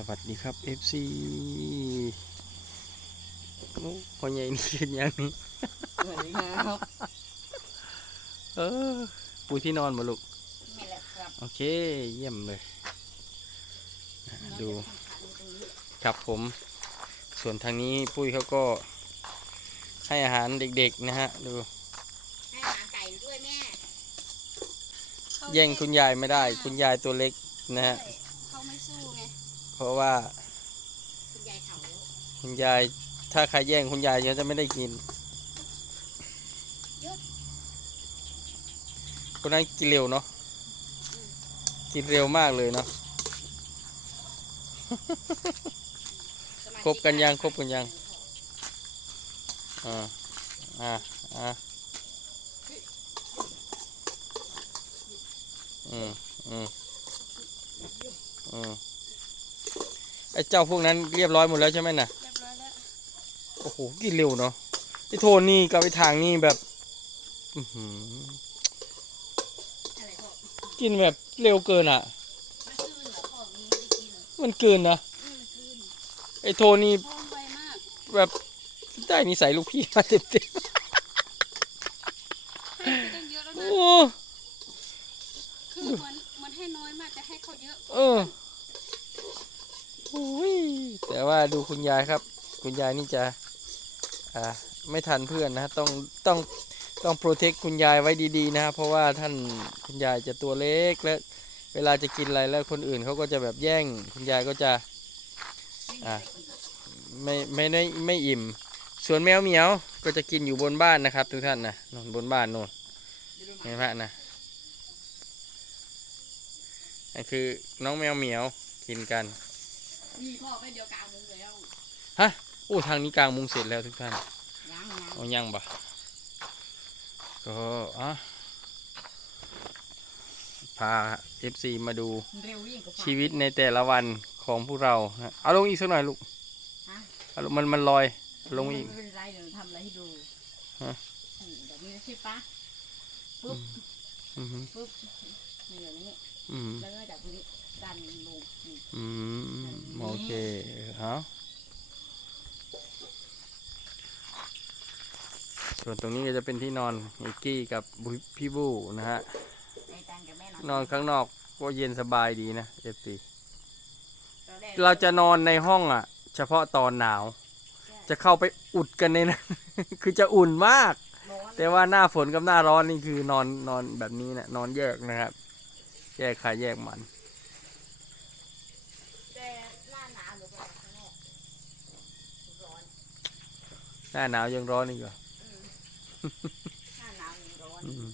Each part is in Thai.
สวัสดีครับ FC โอ้พ่อใหญ่นี่เห็นยังนี่สวัสดีครับเออปูที่นอนมาลูกไม่แหละครับโอเคเยี่ยมเลยอะดูครับผม ส่วนทางนี้ปุ้ยเขาก็ให้อาหารเด็กๆนะฮะ ดู ให้หาไก่ด้วยแม่แย่งคุณยายไม่ได้ คุณยายตัวเล็กนะฮะเขาไม่สู้ไง เพราะว่า คุณยายเขาคุณยาย ถ้าใครแย่งคุณยายก็จะไม่ได้กินคนนั้นกินเร็วเนาะกินเร็วมากเลยเนาะครบกันยังครบกันยังอ่าอ่าอ่าอืมอืมอืม อ้เจ้าพวกนั้นเรียบร้อยหมดแล้วใช่ไหมน่ะ เรียบร้อยแล้ว โอ้โหกินเร็วเนาะไอ้โทนี่กับไอ้ทางนี่แบบอื้อหืออะไรพ่อกินแบบเร็วเกินอะไม่คืนเหรอพ่อมันไม่ได้กินมันเกินนะอืมคืนไอ้โทนี่พ่อไวมากแบบได้นิสัยลูกพี่มาเต็มเต็มให้ไปตั้งเยอะแล้วๆนะ โอ้คือเหมือนเหมันให้น้อยมากจะให้เขาเยอะ เออโอ้ยแต่ว่าดูคุณยายครับ คุณยายนี่จะอ่าไม่ทันเพื่อนนะ ต้องต้องต้องโปรเทคคุณยายไว้ดีๆนะครับเพราะว่าท่านคุณยายจะตัวเล็กและเวลาจะกินอะไรแล้วคนอื่นเขาก็จะแบบแย่ง คุณยายก็จะอะไม่ไม่ได้ไม่อิ่ม ส่วนแมวเหมียวก็จะกินอยู่บนบ้านนะครับ ทุกท่านนะนอนบนบ้านน่นเห็นไหมนะนั่นคือน้องแมวเหมียวกินกัน มีพ่อไปเดียวกลางมุงแล้วโอ้ทางนี้กลางมุงเสร็จแล้วทุกท่านยังยังเอายังปะก็อะพา FC มาดูเร็วยิ่งกว่าชีวิตในแต่ละวันของพวกเรานะเอาลงอีกสักหน่อยลูกฮะเอาลงมันมันลอยลงอีก ไม่เป็นไรเดี๋ยวทำอะไรให้ดูฮะอืมแบบนี้นะใช่ปะปุ๊บอืมปุ๊บนี่แบบนี้ อืมแล้วก็จากตรงนี้ดันลงนี่อืมโอเคเอาส่วนตรงนี้ก็จะเป็นที่นอนมิกกี้กับบุพี่บูนะฮะ ไอ้ตังกับแม่นอนข้างนอกก็เย็นสบายดีนะเอฟซีตอนแรกเราจะนอนในห้องอะ เฉพาะตอนหนาว จะเข้าไปอุดกันในนั้น คือจะอุ่นมาก ร้อนแต่ว่าหน้าฝนกับหน้าร้อนนี่คือนอนนอนแบบนี้นะนอนแยกนะครับ แยกใครแยกมันแต่หน้าหนาวหรือเปล่าข้างนอกร้อนหน้าหนาวยังร้อนอีกเหรอหน้าหนาวยังร้อนอืม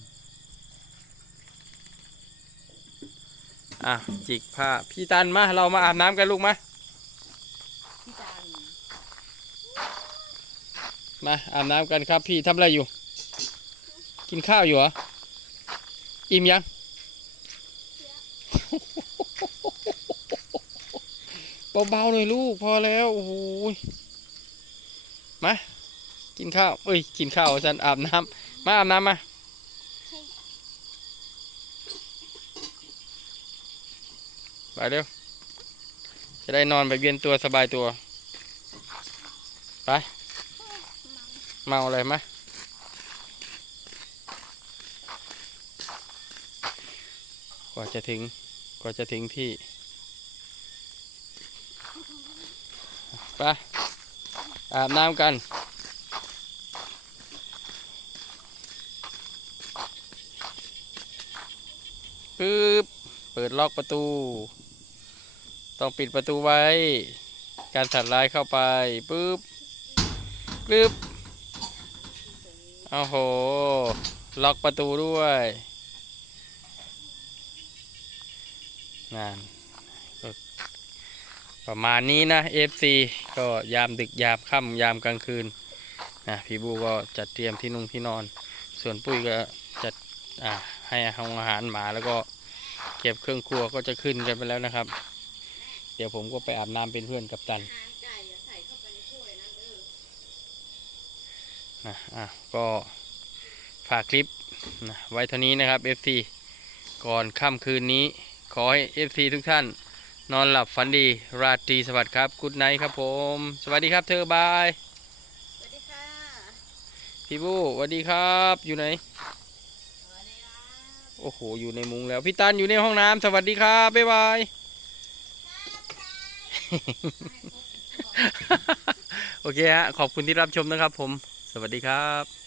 อะจิกผ้าพี่ตันมา เรามาอาบน้ำกันลูกมาพี่จันมาอาบน้ำกันครับพี่ทำอะไรอยู่ กินข้าวอยู่เหรอ อิ่มยัง เบาๆหน่อยลูกพอแล้วโอ้โหยมากินข้าวเอ้ยกินข้าวฉันอาบน้ำมาอาบน้ำมาไปเร็วจะได้นอนแบบเย็นตัวสบายตัว ไป เมาอะไรมะกว่าจะถึง กว่าจะถึงที่ไปอาบน้ำกัน ปึ๊บ เปิดล็อกประตู ต้องปิดประตูไว้ การสัตว์ร้ายเข้าไป ปึ๊บปึ๊บโอ้โห ล็อกประตูด้วย นั่นประมาณนี้นะ FC ก็ยามดึกยามค่ำยามกลางคืนนะพี่บูก็จัดเตรียมที่นุ่งที่นอน ส่วนปุ้ยก็จัดให้อาหารหมาแล้วก็เก็บเครื่องครัวก็จะขึ้นกันไปแล้วนะครับ เดี๋ยวผมก็ไปอาบน้ำเป็นเพื่อนกับตันนะอะก็ฝากคลิปนะไว้เท่านี้นะครับ FC ก่อนค่ำคืนนี้ ขอให้ FC ทุกท่าน นอนหลับฝันดี ราตรีสวัสดิ์ครับกุดไนครับผม สวัสดีครับเธอบาย สวัสดีค่ะพี่บูสวัสดีครับ อยู่ไหน สวัสดีครับโอ้โห อยู่ในมุ้งแล้ว พี่ตันอยู่ในห้องน้ำสวัสดีครับ บ๊ายบาย โอเคฮะ ขอบคุณที่รับชมนะครับผม สวัสดีครับ